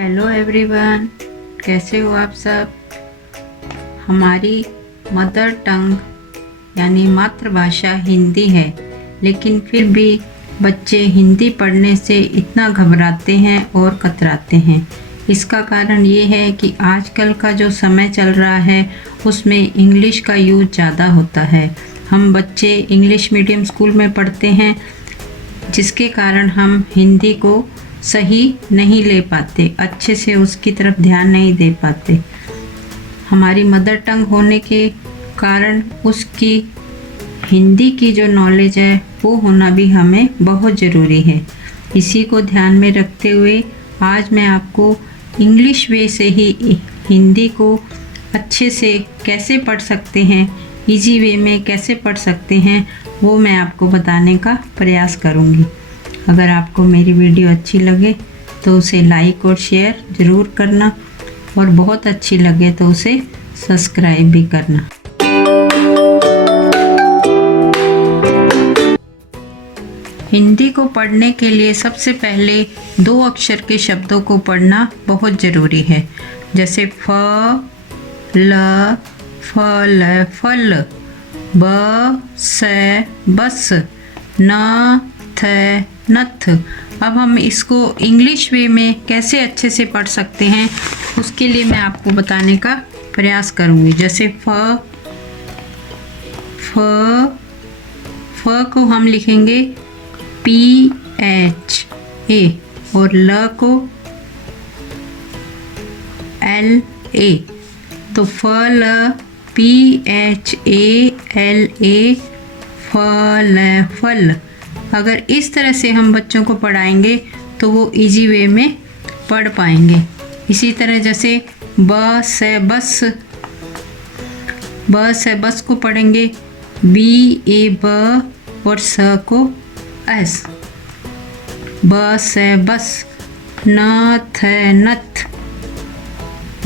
Hello everyone, कैसे हो आप सब। हमारी मदर टंग यानी मातृभाषा हिंदी है, लेकिन फिर भी बच्चे हिंदी पढ़ने से इतना घबराते हैं और कतराते हैं। इसका कारण ये है कि आजकल का जो समय चल रहा है उसमें इंग्लिश का यूज़ ज़्यादा होता है। हम बच्चे इंग्लिश मीडियम स्कूल में पढ़ते हैं, जिसके कारण हम हिंदी को सही नहीं ले पाते, अच्छे से उसकी तरफ ध्यान नहीं दे पाते। हमारी मदर टंग होने के कारण उसकी हिंदी की जो नॉलेज है वो होना भी हमें बहुत ज़रूरी है। इसी को ध्यान में रखते हुए आज मैं आपको इंग्लिश वे से ही हिंदी को अच्छे से कैसे पढ़ सकते हैं, इजी वे में कैसे पढ़ सकते हैं, वो मैं आपको बताने का प्रयास करूँगी। अगर आपको मेरी वीडियो अच्छी लगे तो उसे लाइक और शेयर ज़रूर करना, और बहुत अच्छी लगे तो उसे सब्सक्राइब भी करना। हिंदी को पढ़ने के लिए सबसे पहले 2 अक्षर के शब्दों को पढ़ना बहुत ज़रूरी है, जैसे फ ल फल फल, ब से बस, न थ नथ। अब हम इसको इंग्लिश वे में कैसे अच्छे से पढ़ सकते हैं उसके लिए मैं आपको बताने का प्रयास करूंगी। जैसे फ को हम लिखेंगे PHA और ल को LA, तो फल PHALA फल फल। अगर इस तरह से हम बच्चों को पढ़ाएंगे तो वो इजी वे में पढ़ पाएंगे। इसी तरह जैसे ब से बस को पढ़ेंगे BA ब और स को S, ब से बस। न थ नथ,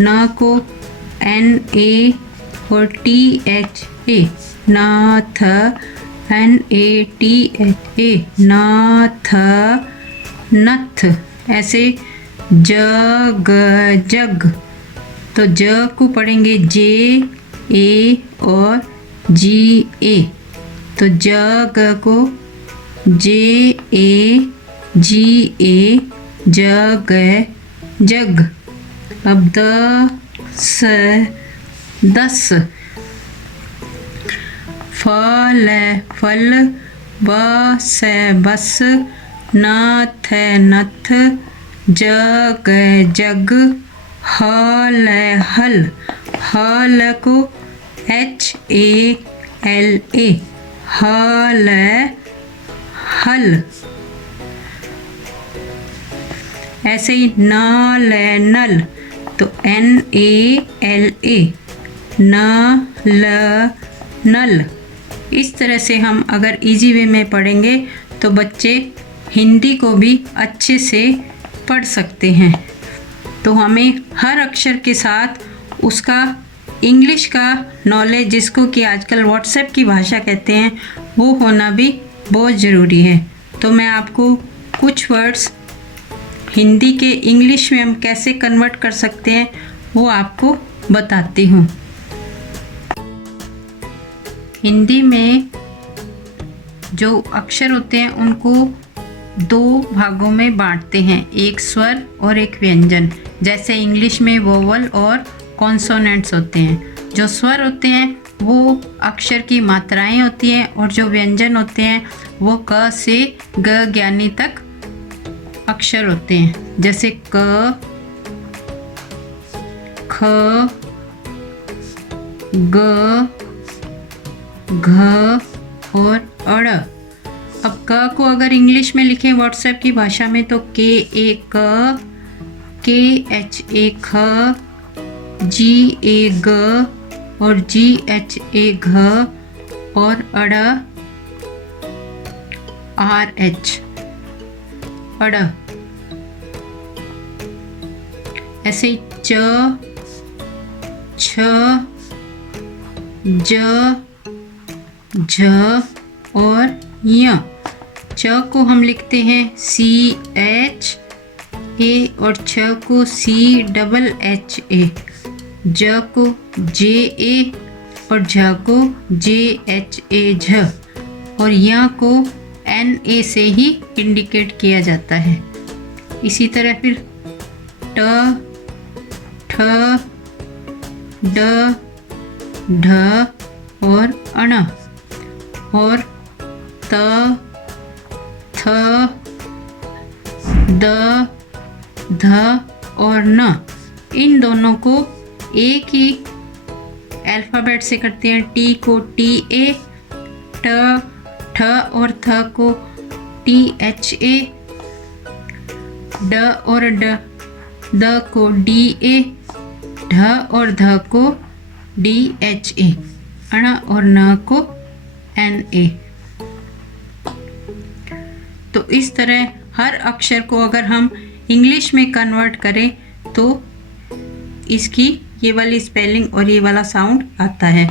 न को NA और THA, नाथ NATHA, नाथ नथ। ऐसे जग जग, तो ज को पढ़ेंगे JA और GA, तो जग को JAGA जग जग। अब दस, फल फल, ब से बस, न थ नथ, जग जग, हल हल, हल को HALA हल हल। ऐसे ही नल नल, तो NALA नल नल। इस तरह से हम अगर इजी वे में पढ़ेंगे तो बच्चे हिंदी को भी अच्छे से पढ़ सकते हैं। तो हमें हर अक्षर के साथ उसका इंग्लिश का नॉलेज, जिसको कि आजकल व्हाट्सएप की भाषा कहते हैं, वो होना भी बहुत ज़रूरी है। तो मैं आपको कुछ वर्ड्स हिंदी के इंग्लिश में हम कैसे कन्वर्ट कर सकते हैं वो आपको बताती हूँ। हिंदी में जो अक्षर होते हैं उनको 2 भागों में बांटते हैं, एक स्वर और एक व्यंजन। जैसे इंग्लिश में वोवल और कॉन्सोनेंट्स होते हैं। जो स्वर होते हैं वो अक्षर की मात्राएं होती हैं, और जो व्यंजन होते हैं वो क से ग ज्ञानी तक अक्षर होते हैं। जैसे क, ख, ग, घ और अड़। अब क को अगर इंग्लिश में लिखें व्हाट्सएप की भाषा में तो KA क, KHA ख, GA ग और GHA घ और अड़ RH अड़। ऐसे च, छ, ज, झ और य। च को हम लिखते हैं CH ए और छ को सी डबल एच ए, ज को जे ए और झ को जे एच ए झ, और य को एन ए से ही इंडिकेट किया जाता है। इसी तरह फिर ट, ठ, ड, ढ और अण, और त, थ, द, ध और न, इन दोनों को एक ही अल्फ़ाबेट से करते हैं। टी को टी ए, ट, ठ और थ को टी एच ए, ड और ड, द को डी ए, ढ और ध को डी एच ए, अण और न को एन ए। तो इस तरह हर अक्षर को अगर हम इंग्लिश में कन्वर्ट करें तो इसकी ये वाली स्पेलिंग और ये वाला साउंड आता है।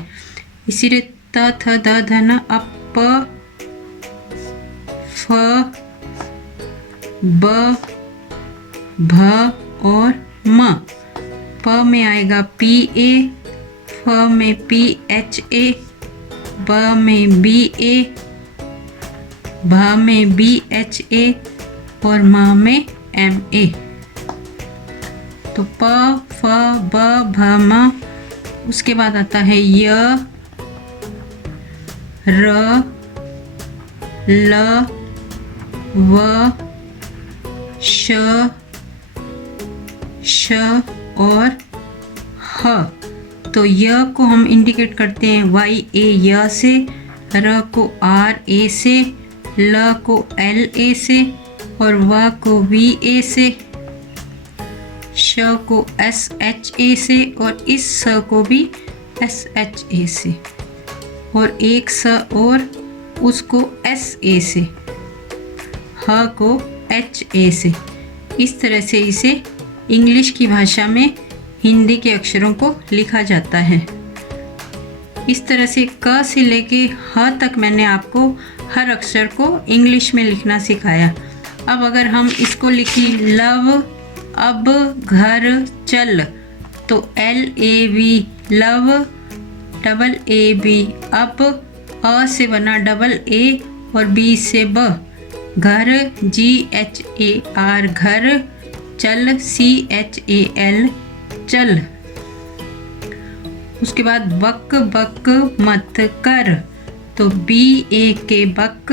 इसीलिए त, थ, द, ध, न, अब प, फ, ब, भ और म। प में आएगा पी ए, फ में पी एच ए, ब में बी ए, भ में बी एच ए और म में एम ए। तो प, फ, ब, भ, म। उसके बाद आता है य, र, ल, व, श, श और ह। तो य को हम इंडिकेट करते हैं वाई ए य से, र को आर ए से, ल को एल ए से और व को वी ए से, श को एस एच ए से और इस स को भी एस एच ए से, और एक स और उसको एस ए से, ह को एच ए से। इस तरह से इसे इंग्लिश की भाषा में हिंदी के अक्षरों को लिखा जाता है। इस तरह से क से लेके ह तक मैंने आपको हर अक्षर को इंग्लिश में लिखना सिखाया। अब अगर हम इसको लिखी लव, अब, घर, चल, तो L A V love, double A B अब, अ से बना डबल ए और बी से ब, घर, जी एच ए आर घर, चल, सी एच ए एल चल। उसके बाद बक, बक मत कर, तो बी ए के बक,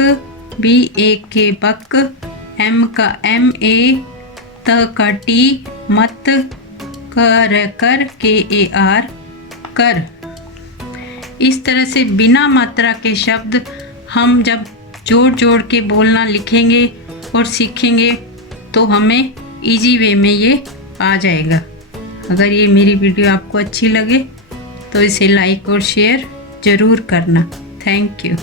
बी ए के बक, एम का एम ए, त का टी, मत, कर कर के ए आर कर। इस तरह से बिना मात्रा के शब्द हम जब जोड़ जोड़ के बोलना लिखेंगे और सीखेंगे तो हमें इजी वे में ये आ जाएगा। अगर ये मेरी वीडियो आपको अच्छी लगे तो इसे लाइक और शेयर ज़रूर करना। Thank you.